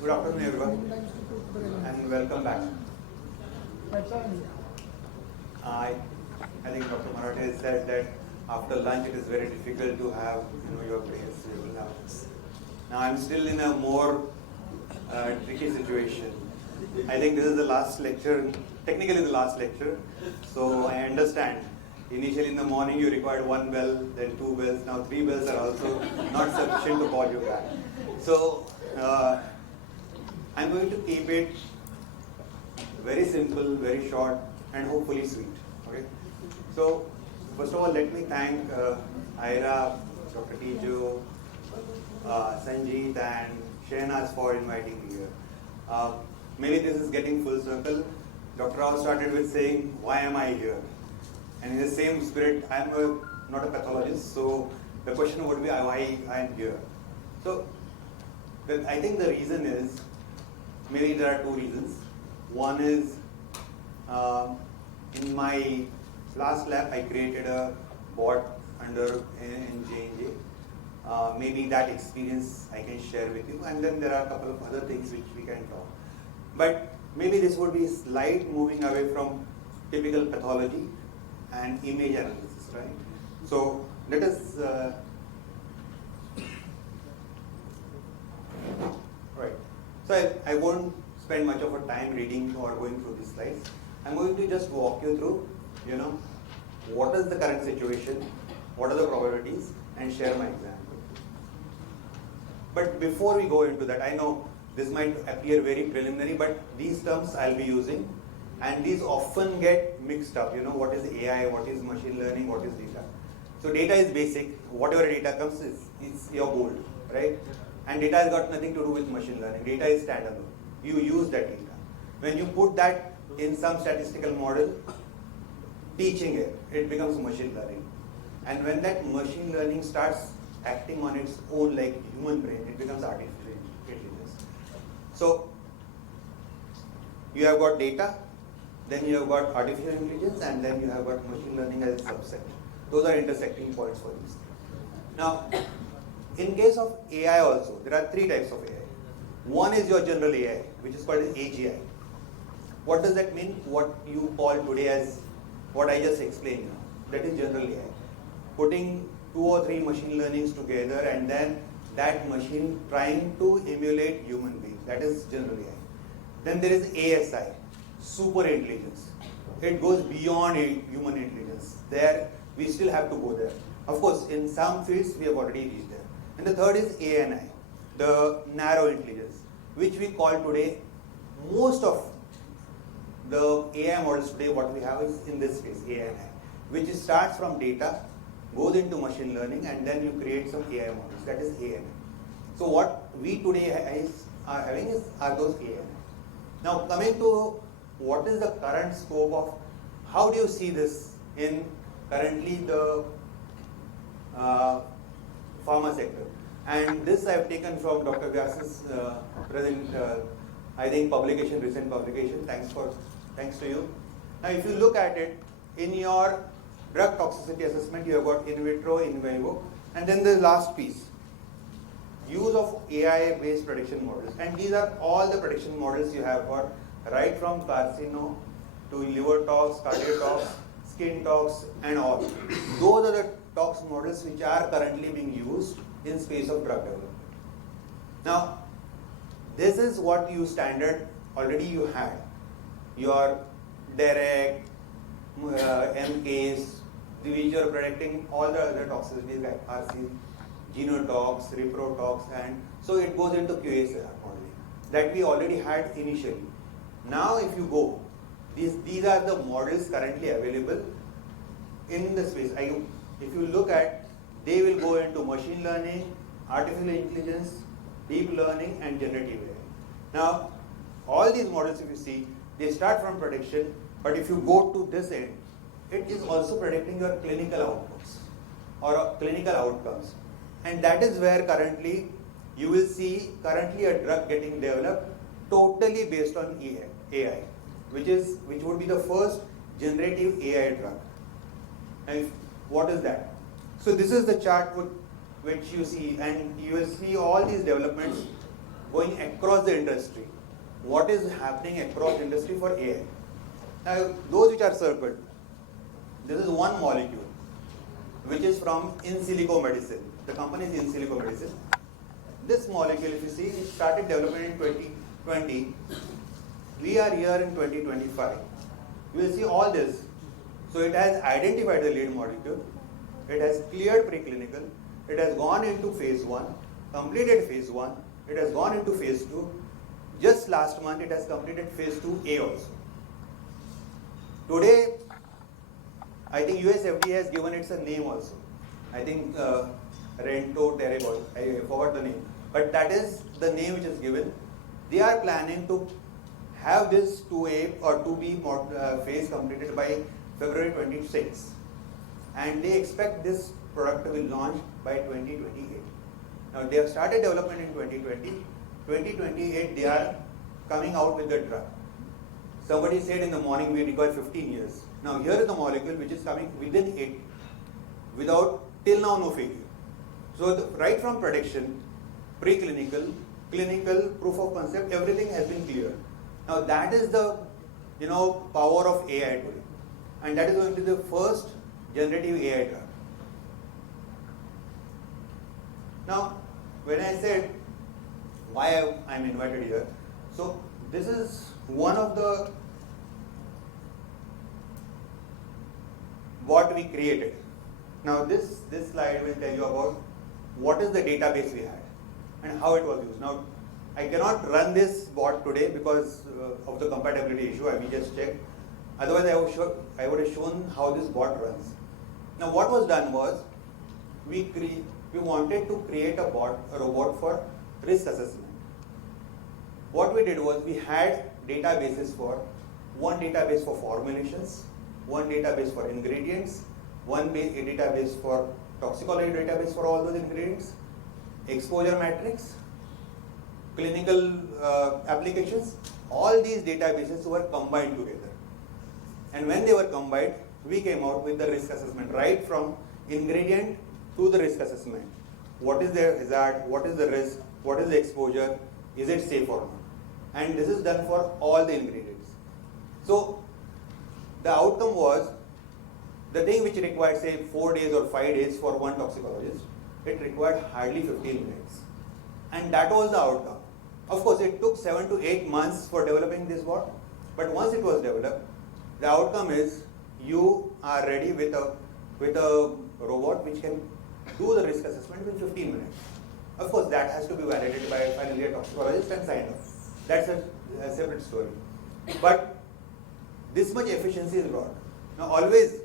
Good afternoon, everyone, and welcome back. I, I think Dr. Marathi said that after lunch it is very difficult to have your brain stable now. Now I'm still in a more tricky situation. I think this is the last lecture, technically the last lecture. So I understand. Initially in the morning you required one bell, then two bells. Now three bells are also not sufficient to call you back. So I'm going to keep it very simple, very short, and hopefully sweet. Okay. So first of all, let me thank Ira, Dr. Tijo, Sanjeet, and Shehnaz for inviting me here. Maybe this is getting full circle. Dr. Rao started with saying, "Why am I here?" And in the same spirit, I'm not a pathologist, so the question would be why I am here. So I think the reason is, maybe there are two reasons. One is, in my last lab, I created a bot under in J&J. Maybe that experience I can share with you, and then there are a couple of other things which we can talk. But maybe this would be slight moving away from typical pathology and image analysis, right? So let us, right. So I won't spend much of a time reading or going through these slides. I'm going to just walk you through, what is the current situation, what are the probabilities, and share my example. But before we go into that, I know this might appear very preliminary, but these terms I'll be using, and these often get mixed up. What is AI, what is machine learning, what is data. So data is basic. Whatever data comes is your gold, right? And data has got nothing to do with machine learning. Data is standalone. You use that data. When you put that in some statistical model, teaching it becomes machine learning. And when that machine learning starts acting on its own like human brain, it becomes artificial intelligence. So you have got data, then you have got artificial intelligence, and then you have got machine learning as a subset. Those are intersecting points for this. Now, in case of AI also, there are three types of AI. One is your general AI, which is called AGI. What does that mean? What you call today as what I just explained now. That is general AI. Putting 2 or 3 machine learnings together and then that machine trying to emulate human being. That is general AI. Then there is ASI, super intelligence. It goes beyond human intelligence. There, we still have to go there. Of course, in some fields, we have already reached there. And the third is ANI, the narrow intelligence, which we call today, most of the AI models today, what we have is in this case, ANI, which starts from data, goes into machine learning, and then you create some AI models. That is ANI. So what we today are having are those ANI. Now coming to what is the current scope of, how do you see this in currently the pharma sector? And this I have taken from Dr. Vyas's present, I think recent publication. Thanks to you. Now if you look at it, in your drug toxicity assessment, you have got in vitro, in vivo, and then the last piece, use of AI-based prediction models. And these are all the prediction models you have got, right from carcino to liver tox, cardiac tox, skin tox, and all. Those are the tox models which are currently being used in space of drug development. Now, this is what you standard already you had. Your direct, MKs, which you are predicting all the other toxicities like RC, genotox, reprotox, and so it goes into QSR modeling that we already had initially. Now if you go, these are the models currently available in the space. If you look at, they will go into machine learning, artificial intelligence, deep learning, and generative AI. Now, all these models, if you see, they start from prediction, but if you go to this end, it is also predicting your clinical outputs or clinical outcomes. And that is where currently you will see currently a drug getting developed totally based on AI, which would be the first generative AI drug. And what is that? So this is the chart which you see, and you will see all these developments going across the industry. What is happening across industry for AI? Now, those which are circled, this is one molecule, which is from in silico medicine. The company is in silico medicine. This molecule, if you see, it started development in 2020. We are here in 2025. You will see all this. So it has identified the lead molecule. It has cleared preclinical. It has gone into phase 1, completed phase 1. It has gone into phase 2. Just last month, it has completed phase 2A also. Today, I think US FDA has given it a name also. I think Rento Terrible, I forgot the name. But that is the name which is given. They are planning to have this 2A or 2B phase completed by February 26. And they expect this product to be launched by 2028. Now they have started development in 2020. 2028 they are coming out with the drug. Somebody said in the morning we require 15 years. Now here is the molecule which is coming within 8, without till now no failure. So right from prediction, preclinical, clinical, proof of concept, everything has been cleared. Now that is the power of AI today, and that is going to be the first generative AI drug. Now, when I said why I'm invited here, so this is one of the what we created. Now this slide will tell you about what is the database we had and how it was used. Now I cannot run this bot today because of the compatibility issue. We just checked. Otherwise I would have shown how this bot runs. Now what was done was we wanted to create a robot for risk assessment. What we did was we had databases for one database for formulations, one database for ingredients, one database for toxicology database for all those ingredients, exposure matrix, clinical applications. All these databases were combined together. And when they were combined, we came out with the risk assessment, right from ingredient to the risk assessment. What is the hazard? What is the risk? What is the exposure? Is it safe or not? And this is done for all the ingredients. So the outcome was the thing which required say 4 days or 5 days for one toxicologist, it required hardly 15 minutes. And that was the outcome. Of course, it took 7 to 8 months for developing this bot, but once it was developed, the outcome is you are ready with a robot which can do the risk assessment within 15 minutes. Of course, that has to be validated by finally a toxicologist and signed off. That's a separate story. But this much efficiency is brought. Now always,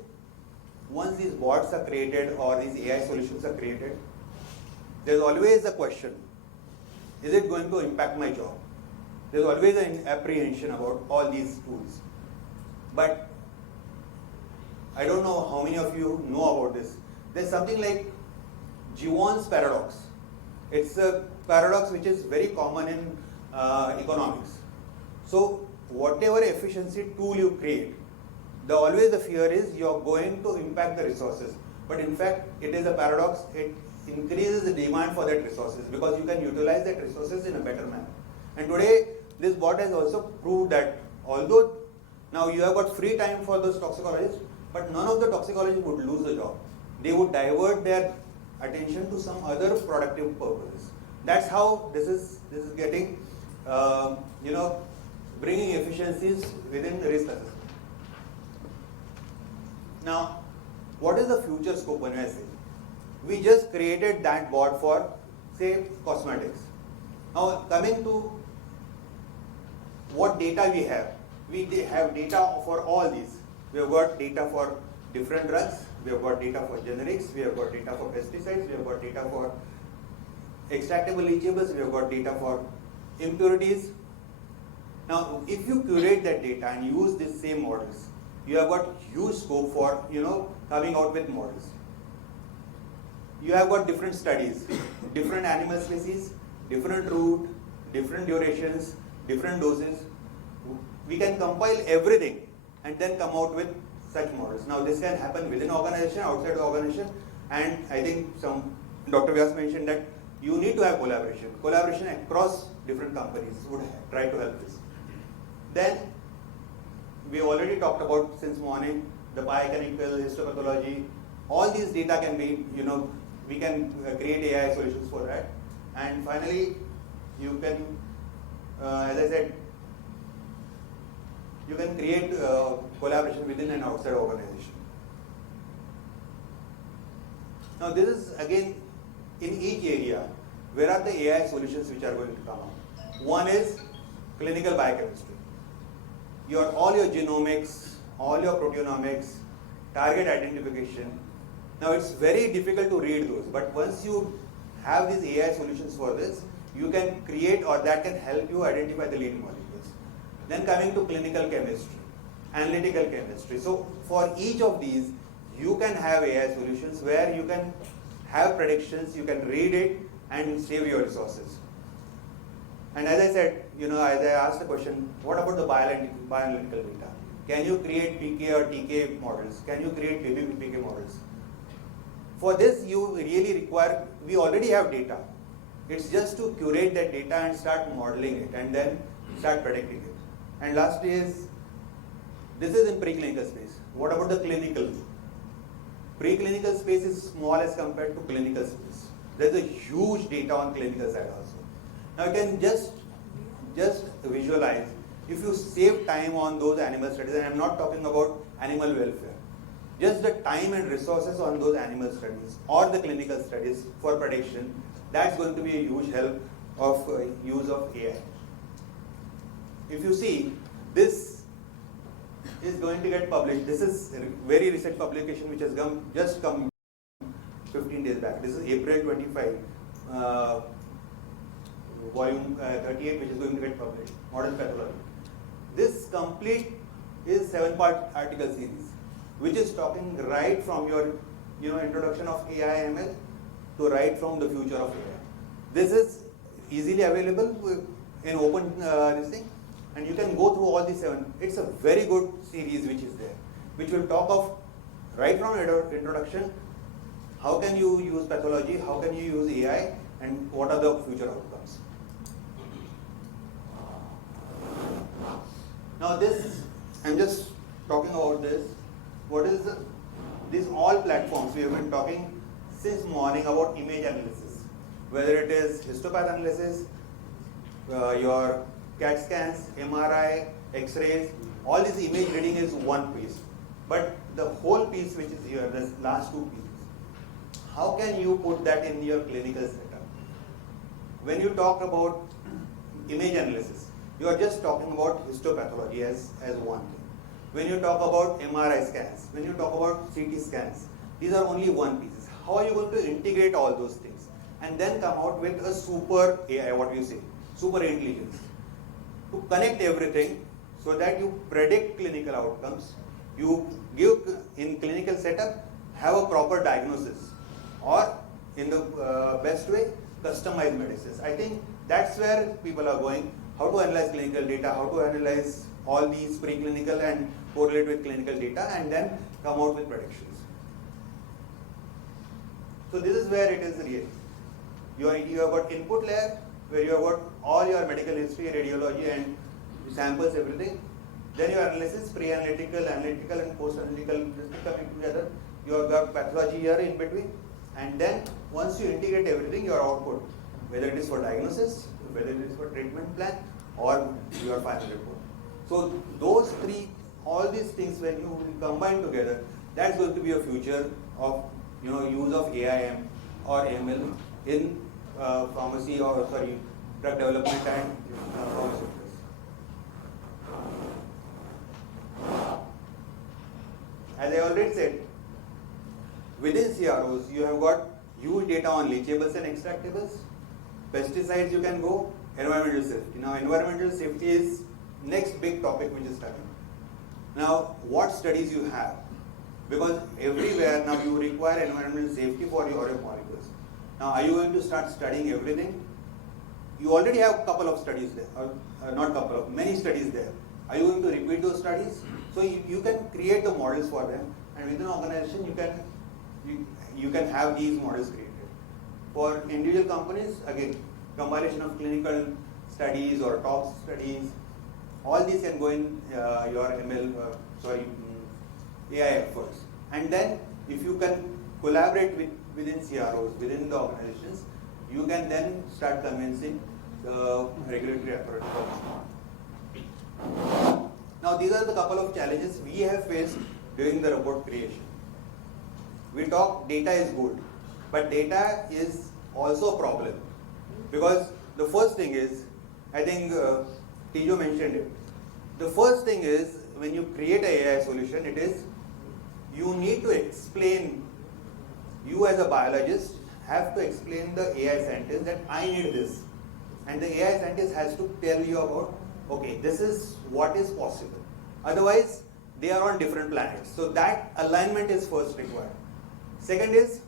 once these bots are created or these AI solutions are created, there's always a question, is it going to impact my job? There's always an apprehension about all these tools. But I don't know how many of you know about this. There's something like Givon's paradox. It's a paradox which is very common in economics. So whatever efficiency tool you create, always the fear is you're going to impact the resources. But in fact, it is a paradox. It increases the demand for that resources because you can utilize that resources in a better manner. And today, this bot has also proved that although now you have got free time for those toxicologists, but none of the toxicologists would lose the job. They would divert their attention to some other productive purposes. That's how this is getting, bringing efficiencies within the risk assessment. Now, what is the future scope when I say? We just created that bot for, say, cosmetics. Now, coming to what data we have data for all these. We have got data for different drugs, we have got data for generics, we have got data for pesticides, we have got data for extractable leachables, we have got data for impurities. Now, if you curate that data and use these same models, you have got huge scope for coming out with models. You have got different studies, different animal species, different route, different durations, different doses. We can compile everything and then come out with such models. Now this can happen within organization, outside the organization, and I think Dr. Vyas mentioned that you need to have collaboration across different companies would try to help this. Then we already talked about since morning the biochemical, histopathology. All these data can be, we can create AI solutions for that. And finally, you can, as I said, you can create collaboration within and outside organization. Now this is again in each area, where are the AI solutions which are going to come out? One is clinical biochemistry. All your genomics, all your proteomics, target identification. Now it's very difficult to read those, but once you have these AI solutions for this, you can create, or that can help you identify the lead molecules. Then coming to clinical chemistry, analytical chemistry. So for each of these, you can have AI solutions where you can have predictions, you can read it and save your resources. And as I said, as I asked the question, what about the bioanalytical data? Can you create PK or TK models? Can you create PK models? For this, you really require, we already have data. It's just to curate that data and start modeling it and then start predicting it. And lastly is, this is in preclinical space. What about the clinical? Preclinical space is small as compared to clinical space. There's a huge data on clinical side also. Now you can just visualize, if you save time on those animal studies, and I'm not talking about animal welfare, just the time and resources on those animal studies or the clinical studies for prediction, that's going to be a huge help of use of AI. If you see, this is going to get published. This is a very recent publication which has just come 15 days back. This is April 25, volume 38, which is going to get published, Modern Pathology. This complete is 7-part article series, which is talking right from your introduction of AI ML to right from the future of AI. This is easily available in open this thing, and you can go through all these 7. It's a very good series which is there, which will talk of right from introduction, how can you use pathology, how can you use AI, and what are the future outcomes. Now this, I'm just talking about this. What is these all platforms? We have been talking since morning about image analysis, whether it is histopath analysis, your CAT scans, MRI, X-rays, all this image reading is one piece. But the whole piece which is here, the last 2 pieces, how can you put that in your clinical setup? When you talk about image analysis, you are just talking about histopathology as one thing. When you talk about MRI scans, when you talk about CT scans, these are only one piece. How are you going to integrate all those things and then come out with a super AI, what you say, super intelligence, to connect everything so that you predict clinical outcomes, you give in clinical setup, have a proper diagnosis, or in the best way, customized medicines. I think that's where people are going. How to analyze clinical data, how to analyze all these preclinical and correlate with clinical data, and then come out with predictions. So this is where it is real. You have got input layer, where you have got all your medical history, radiology, and samples, everything. Then your analysis, pre-analytical, analytical, and post-analytical, coming together. You have got pathology here in between. And then once you integrate everything, your output, whether it is for diagnosis, whether it is for treatment plan, or your final report. So those 3, all these things, when you combine together, that's going to be a future of use of AI or ML in pharmacy, or drug development and pharmaceuticals. As I already said, within CROs, you have got huge data on leachables and extractables. Pesticides you can go, environmental safety. Now environmental safety is next big topic which is coming. Now what studies you have? Because everywhere now you require environmental safety for your molecules. Now are you going to start studying everything? You already have a couple of studies there, or not couple of, many studies there. Are you going to repeat those studies? So you can create the models for them, and within an organization you can have these models created. For individual companies, again, combination of clinical studies or tox studies. All these can go in your AI efforts. And then if you can collaborate within CROs, within the organizations, you can then start convincing the regulatory authorities. Now these are the couple of challenges we have faced during the report creation. We talk data is good, but data is also a problem. Because the first thing is, I think Tijo mentioned it, the first thing is when you create an AI solution, it is you need to explain, you as a biologist have to explain the AI scientist that I need this. And the AI scientist has to tell you about, okay, this is what is possible. Otherwise, they are on different planets. So that alignment is first required. Second is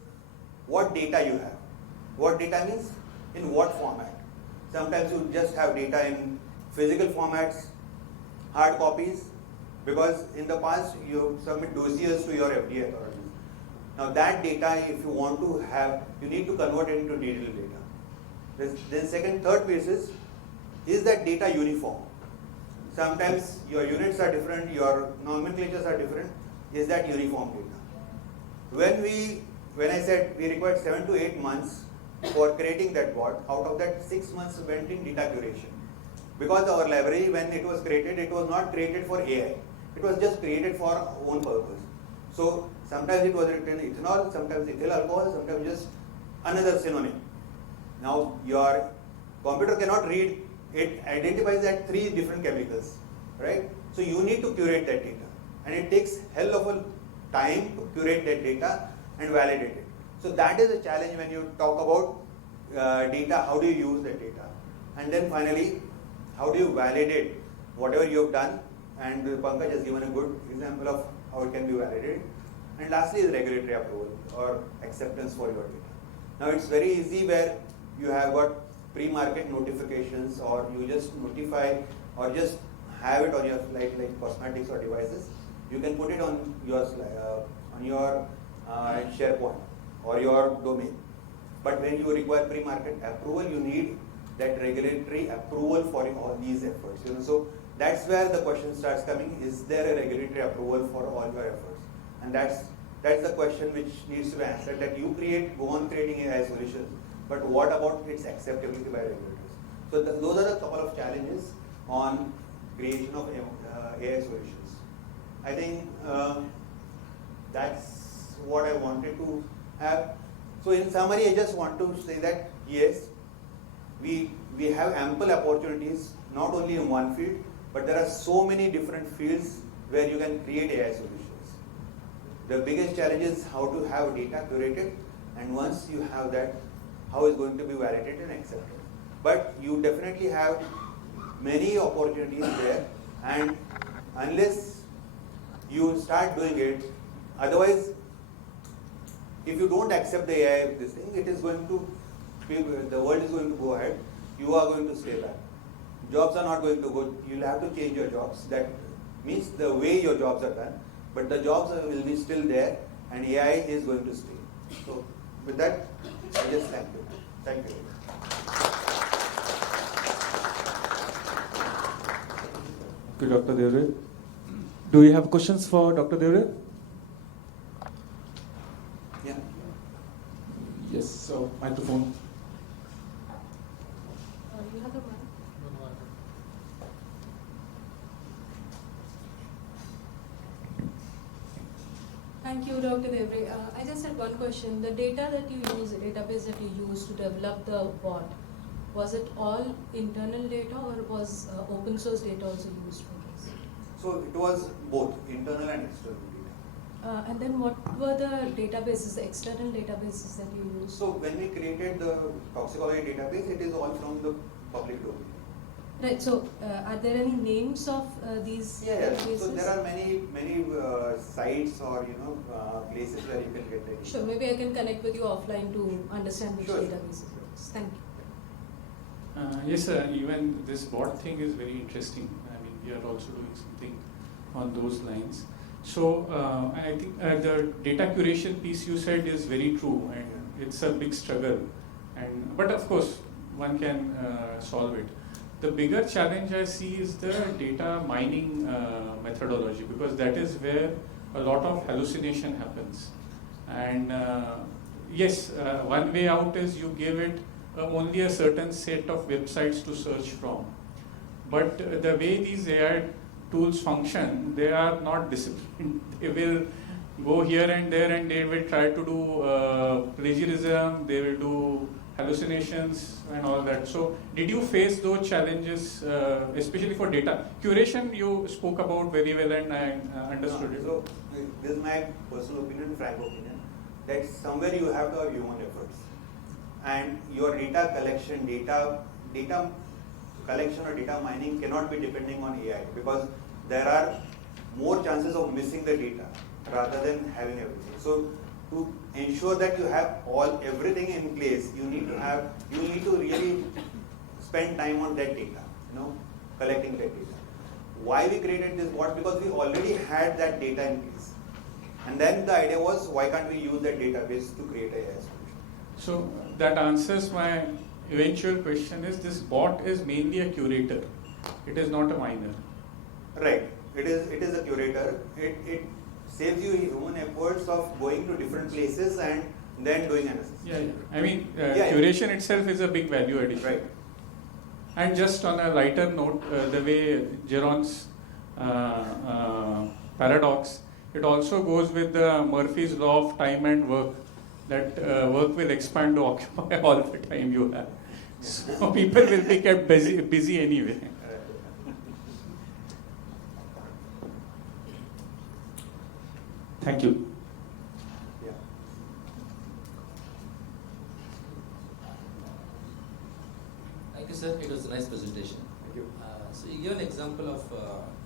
what data you have. What data means in what format. Sometimes you just have data in physical formats, hard copies, because in the past you submit dossiers to your FDA authorities. Now that data, if you want to have, you need to convert it into digital data. Then third piece is that data uniform? Sometimes your units are different, your nomenclatures are different. Is that uniform data? When I said we required 7 to 8 months for creating that bot, out of that 6 months went in data curation. Because our library, when it was created, it was not created for AI. It was just created for our own purpose. So sometimes it was written ethanol, sometimes ethyl alcohol, sometimes just another synonym. Now your computer cannot read, it identifies that 3 different chemicals, right? So you need to curate that data. And it takes hell of a time to curate that data and validate it. So that is a challenge when you talk about data, how do you use that data? And then finally, how do you validate whatever you have done? And Pankaj has given a good example of how it can be validated. And lastly is regulatory approval or acceptance for your data. Now it's very easy where you have got pre-market notifications, or you just notify or just have it on your slide like cosmetics or devices. You can put it on your SharePoint or your domain. But when you require pre-market approval, you need that regulatory approval for all these efforts. So that's where the question starts coming: is there a regulatory approval for all your efforts? And that's the question which needs to be answered. That you go on creating AI solutions, but what about its acceptability by regulators? So those are the couple of challenges on creation of AI solutions. I think that's what I wanted to have. So in summary, I just want to say that yes, we have ample opportunities, not only in one field, but there are so many different fields where you can create AI solutions. The biggest challenge is how to have data curated, and once you have that, how it's going to be validated and accepted. But you definitely have many opportunities there, and unless you start doing it, otherwise, if you don't accept the AI this thing, it is going to, the world is going to go ahead, you are going to stay back. Jobs are not going to go, you'll have to change your jobs. That means the way your jobs are done, but the jobs will be still there, and AI is going to stay. So with that, I just thank you. Thank you. Okay, Dr. Deore. Do you have questions for Dr. Deore? Yeah. Yes, so microphone. You have the mic. Thank you, Dr. Deore. I just had one question. The data that you use, the database that you use to develop the bot, was it all internal data or was open source data also used for this? So it was both internal and external data. And then what were the databases, the external databases that you used? So when we created the toxicology database, it is all from the public domain. Right. So are there any names of these databases? So there are many sites or places where you can get data. Sure. Maybe I can connect with you offline to understand which Sure. databases. Thank you. Yes, sir. Even this bot thing is very interesting. I mean, we are also doing something on those lines. So I think the data curation piece you said is very true, and it's a big struggle. But of course, one can solve it. The bigger challenge I see is the data mining methodology, because that is where a lot of hallucination happens. And yes, one way out is you give it only a certain set of websites to search from. But the way these AI tools function, they are not disciplined. They will go here and there and they will try to do plagiarism, they will do hallucinations and all that. So did you face those challenges, especially for data? Curation you spoke about very well and I understood it. So this is my personal opinion, frank opinion, that somewhere you have to have human efforts. And your data collection, data collection or data mining cannot be depending on AI, because there are more chances of missing the data rather than having everything. So to ensure that you have everything in place, you need to really spend time on that data, collecting that data. Why we created this bot? Because we already had that data in place. And then the idea was, why can't we use that database to create a AI solution? So that answers my eventual question is, this bot is mainly a curator. It is not a miner. Right. It is a curator. It saves you human efforts of going to different places and then doing analysis. Yeah. I mean, curation itself is a big value addition. Right. And just on a lighter note, the way Geron's paradox, it also goes with the Murphy's law of time and work, that work will expand to occupy all the time you have. So people will be kept busy anyway. Thank you. Yeah. Thank you, sir. It was a nice presentation. Thank you. So you gave an example of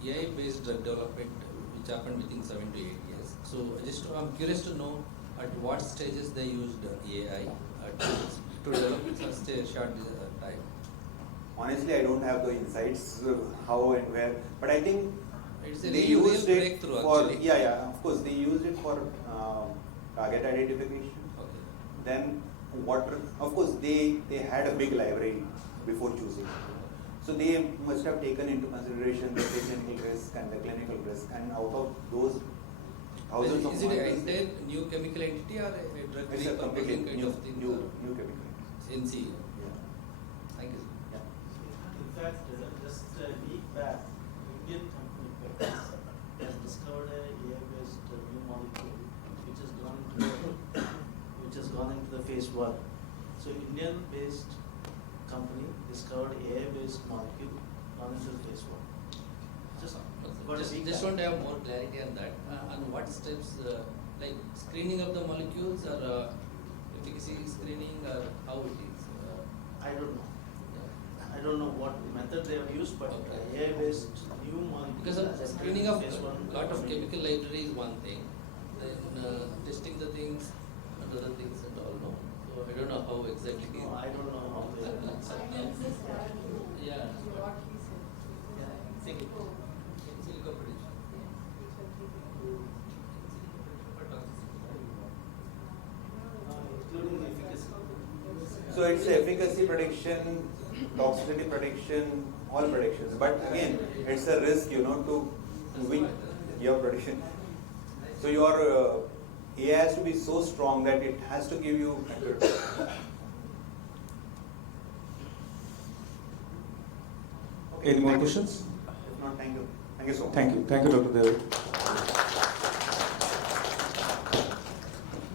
AI-based drug development, which happened within 7 to 8 years. So I'm curious to know at what stages they used AI to develop such a short time. Honestly, I don't have the insights how and where, but I think It's a they real used it breakthrough for actually. of course they used it for target identification. Okay. Then of course they had a big library before choosing. So they must have taken into consideration the preclinical risk and the clinical risk, and out of those thousands of Is it an molecules, entire new chemical entity or a drug it's a completely repurposing kind new of thing? chemical entity. NC. Yeah. Thank you. Yeah. In fact, just a week back, Indian company Preclinical has discovered a AI-based new molecule which has gone into the phase 1. So Indian-based company discovered AI-based molecule gone into the phase 1. Just want to have more clarity on that. On what steps, like screening of the molecules or efficacy screening or how it is? I don't know. I don't know what method they have used, but Okay. AI-based new molecule. Because of has screening gone of into phase 1. lot of chemical library is one thing, then testing the things and other things and all. No, so I don't know how exactly. No, I don't know how they Yeah. Silico. Silico prediction. Including efficacy. So it's efficacy prediction, toxicity prediction, all predictions. But again, it's a risk, to win your prediction. So your AI has to be so strong that it has to give you accurate. Any more questions? If not, thank you. Thank you so much. Thank you, Dr. Deore.